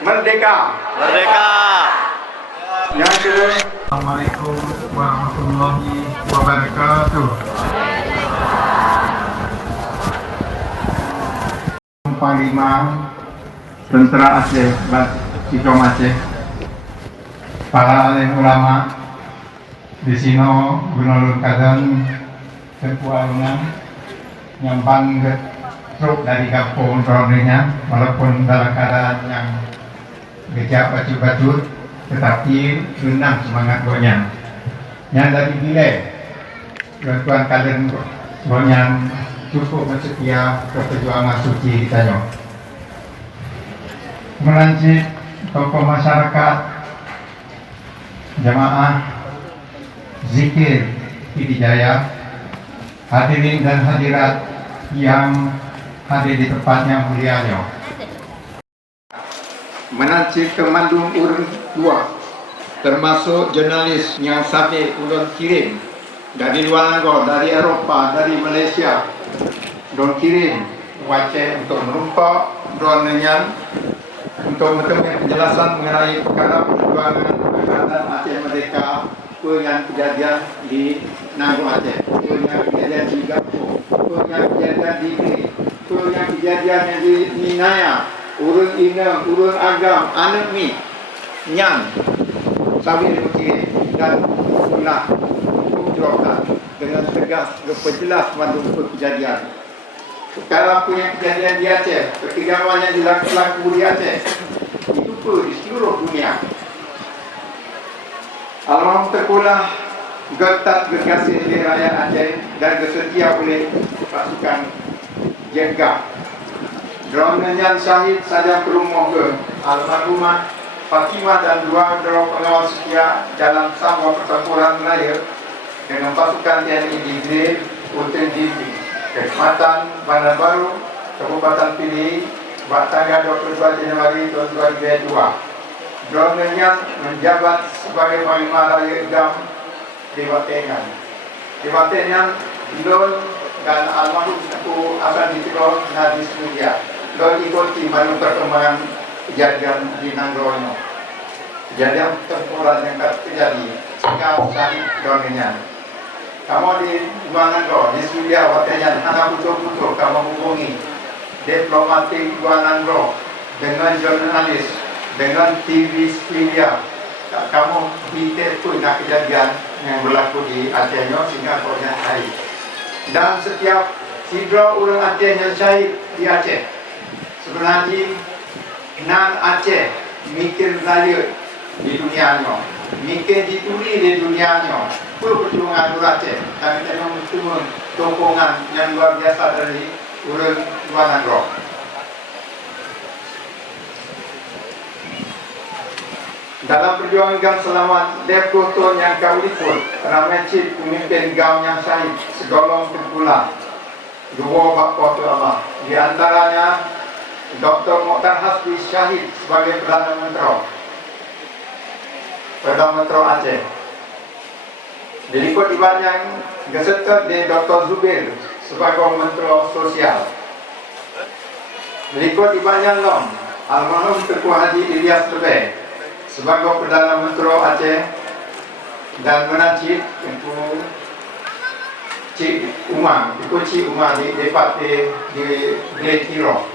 Merdeka. Merdeka. Yang kedua, Assalamualaikum warahmatullahi wabarakatuh. Panglima Tentera Aceh, Batiko Aceh, para alim ulama di sini, Gunung Kadan, Ketua Lungan, nyampan ke truk dari kampung Ronenya, walaupun dalam keadaan yang gejak batu-batu, tetapi renang semangat goyang. Yang dari nilai Tuan Kaden goyang cukup bersetia ke perjuangan suci kita. Melancik tokoh masyarakat, jamaah zikir Pidijaya, hadirin dan hadirat yang hadir di tempat yang mulia. menancik ke Mandung Urun 2, termasuk jurnalis yang sambil ulun kirim dari luar negara, dari Eropah, dari Malaysia, don kirim Aceh untuk merumpak dronenya untuk bertemu penjelasan mengenai perkara perjuangan Angkatan Aceh Merdeka, apa yang kejadian di Nanggung Aceh, apa yang kejadian di Gapo, apa yang kejadian di Gri, apa yang kejadian di Ninaya, urun ina, urun agam, anak mi, nyang, sambil berkirim dan pula menjelaskan dengan tegas dan penjelas mandung kejadian. Sekarang punya kejadian di Aceh, ketegangan yang dilakukan di Aceh, itu pun di seluruh dunia. Almarhum terkulah gertak gergasi di rakyat Aceh dan bersedia oleh pasukan Jenggah. Dronenya syahid saja berumur ke almarhumah Fatimah dan dua drone pengawal setia dalam sebuah pertempuran raya dengan pasukan TNI di Grid, Hutan Diri, Kecamatan Bandar Baru, Kabupaten Pidi, tanggal 22 Januari tahun 2002. Dronenya menjabat sebagai Panglima Raya Gam di Watengan. Di Watengan, Lon dan almarhum Tuku akan ditegur Nadis Mulia. Lon ikuti malu perkembangan kejadian di Nanggrono. Kejadian tempuran yang terjadi sehingga syahid dronenya. Kamu di luar negara, di Suria, Watengan, anak putus-putus kamu hubungi diplomatik luar negara dengan jurnalis, dengan TV Suria. Kamu detail pun nak kejadian yang berlaku di Aceh sehingga kau yang syahid. Dan setiap sidra orang Aceh yang syahid di Aceh, sebenarnya nan Aceh mikir raya di dunia ni, mikir dituli di dunia ni. Perjuangan orang Aceh dan kita membutuhkan sokongan yang luar biasa dari orang luar negara. Dalam perjuangan GAM selama 20 tahun yang kaulipun, ramai cip pemimpin GAM yang syahid segolong tengkulah dua bapa tu Allah. Di antaranya Dr. Mokhtar Hasbi syahid sebagai Perdana Menteri Aceh. Diikut iban yang gesetet di Dr. Zubir sebagai Menteri Sosial. Berikut iban yang nom almarhum Tengku Haji Ilyas Lebeh sebagai Perdana Menteri Aceh dan menajib Tengku Cik Umar, Cik Umar di Depati di Tiro.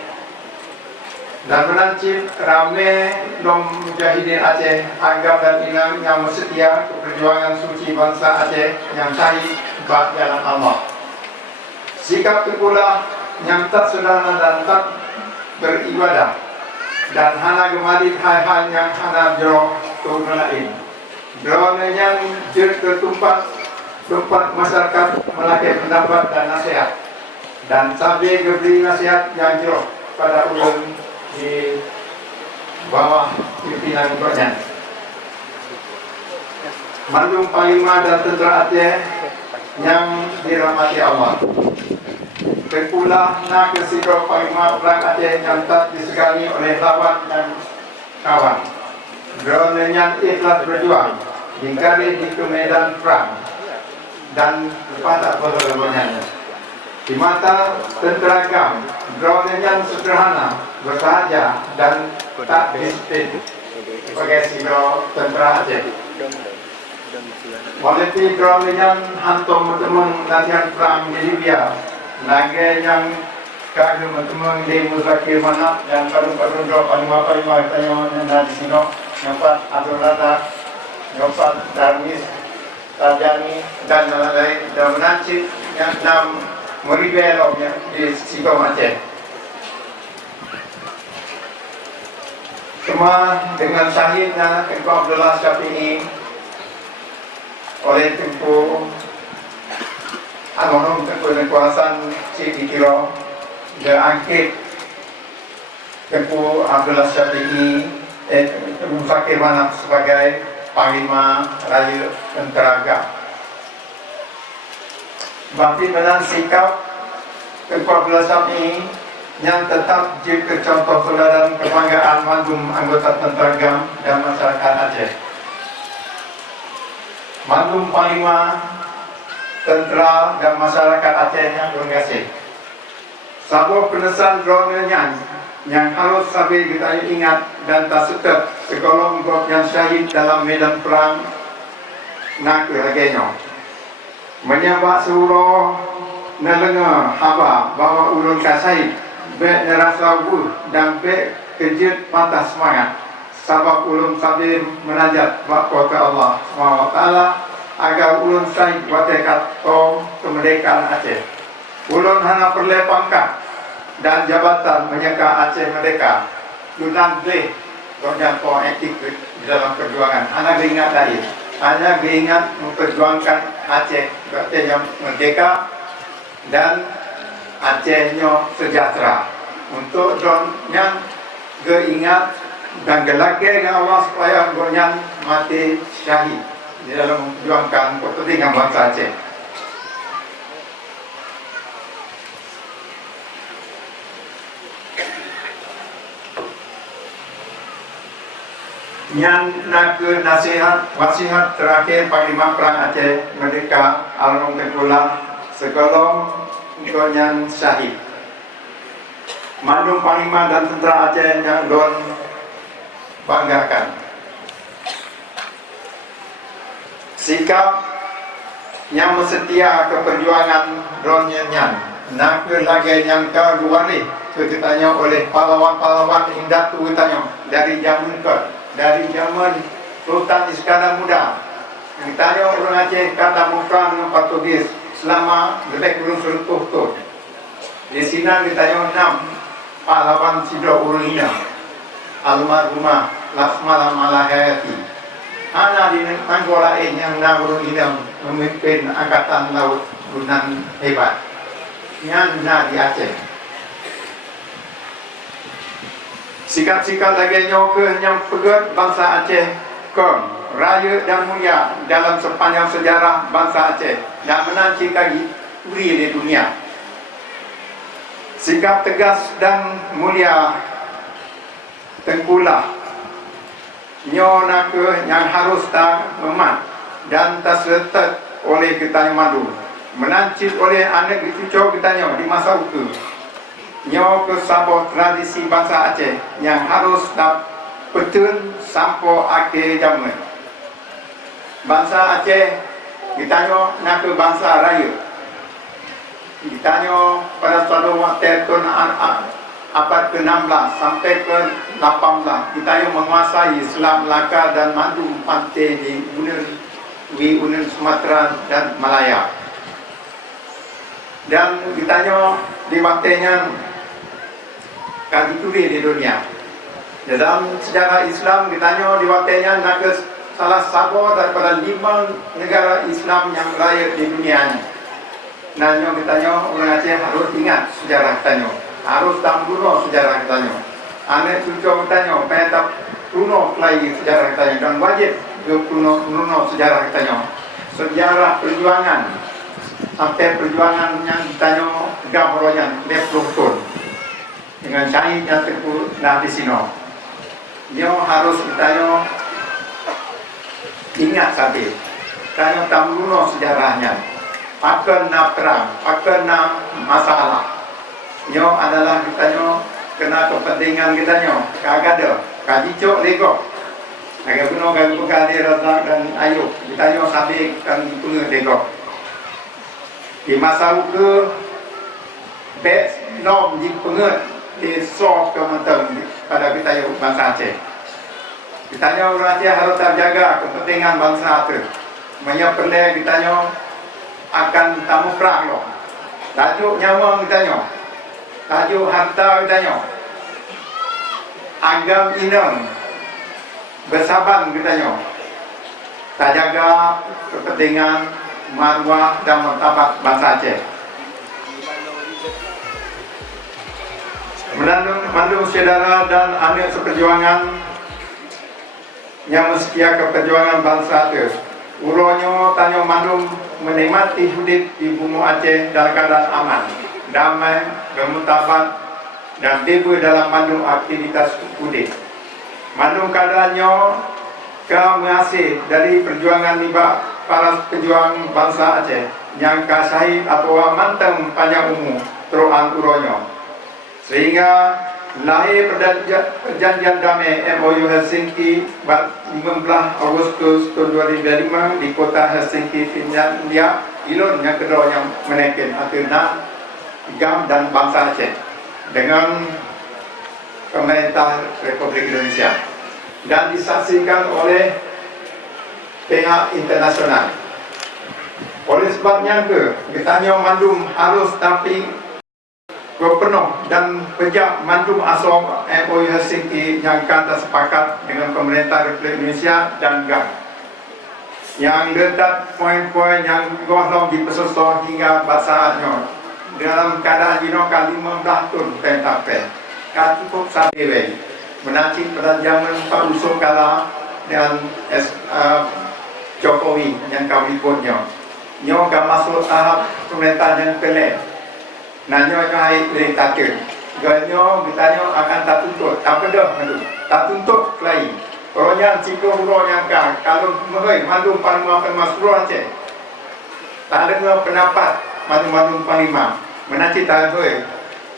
Dan menajib ramai nom mujahidin Aceh Agam dan Inang yang setia perjuangan suci bangsa Aceh yang syahid bak jalan Allah. Sikap terpulah yang tak sederhana dan tak beribadah dan hana gemalit hal-hal yang hana jero turun lain. Drone yang tertumpat tempat masyarakat melakukan pendapat dan nasihat dan sambil beri nasihat yang jero pada ulun di bawah pimpinan Konya. Mandung Panglima dan Tentera Aceh yang dirahmati Allah. Terpulah nak kesidro Panglima Perang Aceh yang tak disegani oleh lawan dan kawan. Drone yang ikhlas berjuang dikali di medan perang dan pada perlawanan. Di mata tentera GAM, drone yang sederhana bersahaja dan tak disiplin sebagai siro tentera Aceh. Politik kerajaan hantum teman latihan perang di Libya, naga yang kagum teman di Muzakir Manap dan paru-paru drop panima tanya dan di sini nampak Abdul Razak, nampak Darmis, Tarjani dan lain-lain dan menancip yang enam meribeloknya di Singkong Aceh. Cuma dengan syahidnya Tengku Abdullah Syafi'i oleh Tengku Almarhum Tengku Hasan Cik Dikiro, dia angkit Tengku Abdullah Syafi'i Tengku Fakir Manap sebagai Panglima Raya Tentera Agam. Bapti menang sikap Tengku Abdullah Syafi'i yang tetap jadi contoh teladan kebanggaan mandum anggota tentera Agam dan masyarakat Aceh. Mandum Panglima Tentera dan masyarakat Aceh yang berkasih. Sebuah penesan dronenya yang harus sampai kita ingat dan tak setep segolong gop yang syahid dalam medan perang nak lagenya. Menyabak suruh nelenga haba bahawa ulun kasai bek nerasa wul dan bek kejut mata semangat sebab ulun sambil menajat bakwa ke Allah SWT agar ulun syahid watekat tong kemerdekaan Aceh. Ulun hanya perlu pangkat dan jabatan menyeka Aceh merdeka. Yunan boleh berjangkau etik di dalam perjuangan. Anak ingat tadi, hanya ingat memperjuangkan Aceh yang merdeka dan Acehnya sejahtera. Untuk yang keingat dan gelake dengan Allah supaya gornyan mati syahid di dalam memperjuangkan kepentingan bangsa Aceh. Yang nak ke nasihat wasihat terakhir Panglima Perang Aceh Merdeka Almarhum Tengkulah segolong yang syahid. Mandum Panglima dan tentera Aceh yang don banggakan. Sikap yang setia ke perjuangan dronnya nak ke lagi yang keluar ceritanya oleh pahlawan-pahlawan indah tu tanya dari zaman dari zaman Sultan Iskandar Muda. Yang tanya orang Aceh kata muka dengan Portugis selama lebih kurang 100 tahun. Di sini ditanya 6 pahlawan Sidra Urulina, almarhumah Lasmala Malahayati. Ana di Anggora yang Urulina memimpin angkatan laut gunan hebat. Yang di Aceh. Sikap-sikap lagi nyoke yang pegat bangsa Aceh kom raya dan mulia dalam sepanjang sejarah bangsa Aceh dan menancipkan uri di dunia. Sikap tegas dan mulia Tengkulah nyo nake yang harus tak memat dan tak serta oleh kita yang madu menancip oleh anak cucu kita di masa itu. Nyo ke sabot tradisi bangsa Aceh yang harus tak betul sampai akhir zaman. Bangsa Aceh ditanya nak ke bangsa raya. Ditanya pada suatu waktu tahun abad ke-16 sampai ke-18 ditanya menguasai Islam Melaka dan mandu pantai di Unen Sumatera dan Malaya. Dan ditanya di waktunya kaji turi di dunia. Dalam sejarah Islam ditanya di waktunya nak ke salah satu daripada 5 negara Islam yang raya di dunia ini. Nanya ditanya orang Aceh harus ingat sejarah tanya, harus tak kuno sejarah tanya. Anak cucu tanya, pengen kuno lagi sejarah tanya dan wajib kuno sejarah tanya. Sejarah perjuangan sampai perjuangan yang ditanya gambarannya 20 tahun dengan syahid yang Tengku di sini. Dia harus ditanya ingat saja, tanya tak kuno sejarahnya. Akan nak perang, akan nak masalah. Nyo adalah ditanya kena kepentingan kita nyo kagada kajicok lego agak guna kan pegadi Razak dan Ayub kita nyo sabik kan punga lego di masa ke best nom di penget di sok kementeng pada kita nyo bangsa Aceh kita nyo orang Aceh harus terjaga kepentingan bangsa itu banyak perlu kita nyo akan tamu perang lo tajuk nyawa kita nyo tajuk harta kita nyo agam inang bersaban kita nyo tak jaga kepentingan maruah dan martabat bangsa Aceh mandu saudara dan anak seperjuangan yang setia keperjuangan bangsa itu uronyo tanyo mandum menikmati hidup di bumi Aceh dalam keadaan aman, damai, bermutabat dan bebas dalam mandum aktivitas hidup. Mandum keadaannya kehasil dari perjuangan niba para pejuang bangsa Aceh yang kasahid atau manteng panjang umur teruan uronyo sehingga lahir perjanjian damai MOU Helsinki 15 Agustus tahun 2005 di kota Helsinki, Finlandia. Ilon yang kedua yang menekan antara agam dan bangsa Aceh dengan pemerintah Republik Indonesia dan disaksikan oleh pihak internasional. Oleh sebabnya kita mandum harus tapi penuh dan pejak mandum asal MOU Helsinki yang kata sepakat dengan pemerintah Republik Indonesia dan GAM yang letak poin-poin yang golong di pesusun hingga basahannya dalam keadaan dinokan 15 tahun tentape cukup sabi menanti pada zaman Pak Yusuf Kala dan Jokowi yang kami ikutnya nyo akan masuk tahap pemerintah yang pelek nanyo nyai dari takir ganyo bertanya akan tak tuntut apa dah tak tuntut lain orangnya cikgu yang kalau mengai mandum panglima seluruh Aceh tak ada pendapat mandum panglima menanti tak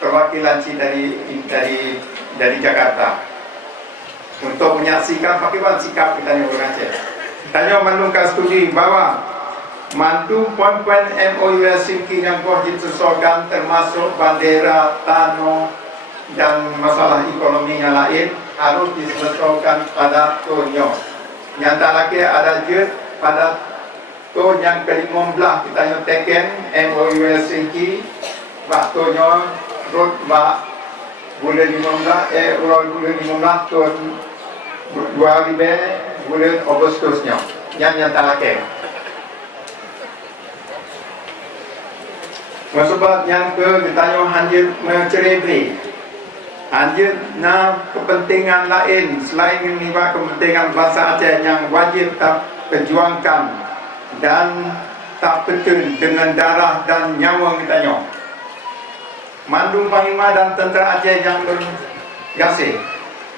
perwakilan dari Jakarta untuk menyaksikan bagaimana sikap kita orang Aceh tanya mandum studi bahwa mandu poin-poin MOU Helsinki yang telah disesuaikan termasuk bandera, tanah dan masalah ekonomi yang lain harus diselesaikan pada tahunnya. Nyata lagi ada jet pada tahun yang ke-15 kita yang teken MOU Helsinki waktunya road bulan 15 tahun 2000 bulan Agustusnya yang nyata lagi. Sebab yang ditanya hanjir mencerebri hanjir na kepentingan lain selain menimba kepentingan bangsa Aceh yang wajib tak perjuangkan dan tak betul dengan darah dan nyawa ditanya mandum panglima dan tentera Aceh yang bergasih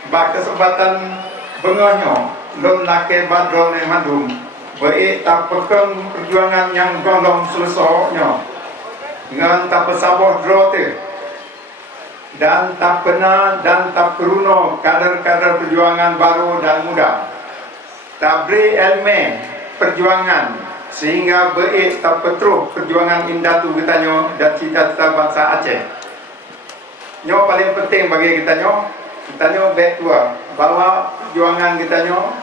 bak kesempatan bengahnya lon lake badron mandum baik tak pegang perjuangan yang golong selesainya dengan tak bersabar drote dan tak pernah dan tak perlu kader-kader perjuangan baru dan muda tak beri elemen perjuangan sehingga baik tak petruh perjuangan indah tu kitanya dan cita-cita bangsa Aceh nyo paling penting bagi kitanya baik tua bahwa perjuangan kitanya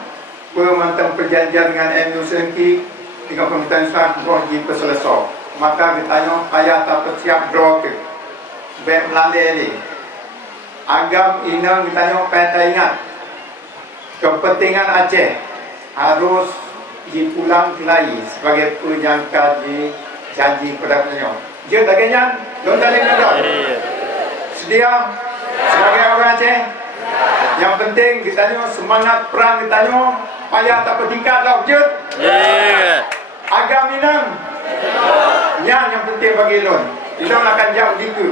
pemantang perjanjian dengan MOU Helsinki dengan pemerintahan Islam di perselesaian maka ditanya ayah tak bersiap draw ke baik melalui ni agam inang ditanya kata ingat kepentingan Aceh harus dipulang kelai sebagai penyangka di janji pada penyo dia bagian don dalem dah sedia sebagai orang Aceh yang penting ditanya semangat perang ditanya payah tak bertingkat lah je agam inang yang penting bagi Ilon akan jauh jika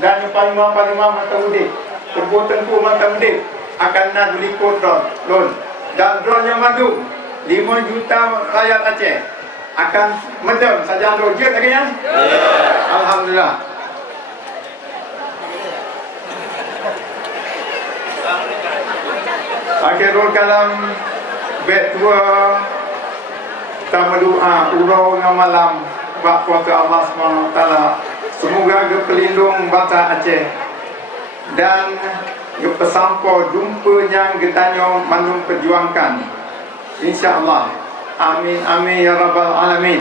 dan panglima mata udik perbuatan ku mata udik akan nak berikut drone dan drone yang madu 5 juta rakyat Aceh akan medem saja drone je lagi Alhamdulillah Akhirul kalam bet tua kita berdoa urau dengan malam bak kuasa Allah SWT. Semoga ke pelindung bangsa Aceh dan ke pesampo jumpa yang getanya manung perjuangkan. InsyaAllah. Amin amin ya rabbal alamin.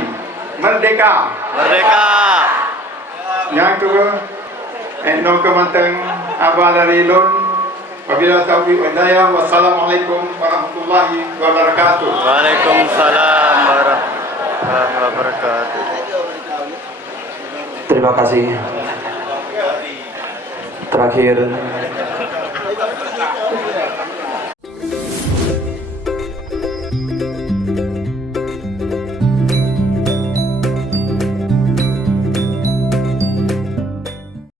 Merdeka. Merdeka. Yang kedua, Etno Kemanteng Abah dari Lun. Wabillahi taufiq wal hidayah. Wassalamualaikum warahmatullahi wabarakatuh. Waalaikumsalam warahmatullahi wabarakatuh. Terima kasih. Terakhir